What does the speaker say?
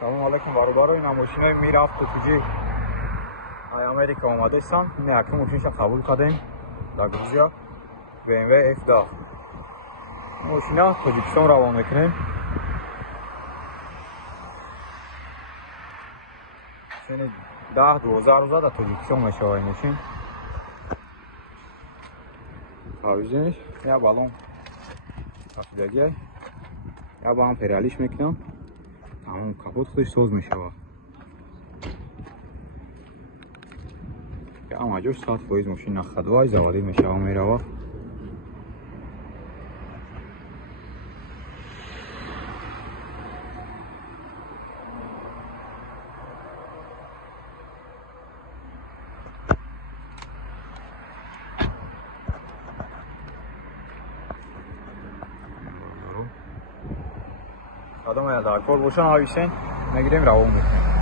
سلام علیکم برادر. این ماشین میرفت تو توجی امریکا اومده سم نه که ماشینش قبول کردیم در گروزیا BMW F10 ماشین تاجیکستان روان میکنیم. ماشین 10-12 روزه در تاجیکستان میشه این ماشین. آویزش یا بالون افزاییه یا با هم پیرالیش میکنم تمام کپوت خودش سوز میشه یا اما جور ساعت فویز ماشین نخدوای زوادی میشه و میره آدم یا در کار باشن آویسین میگیریم روان میکنیم.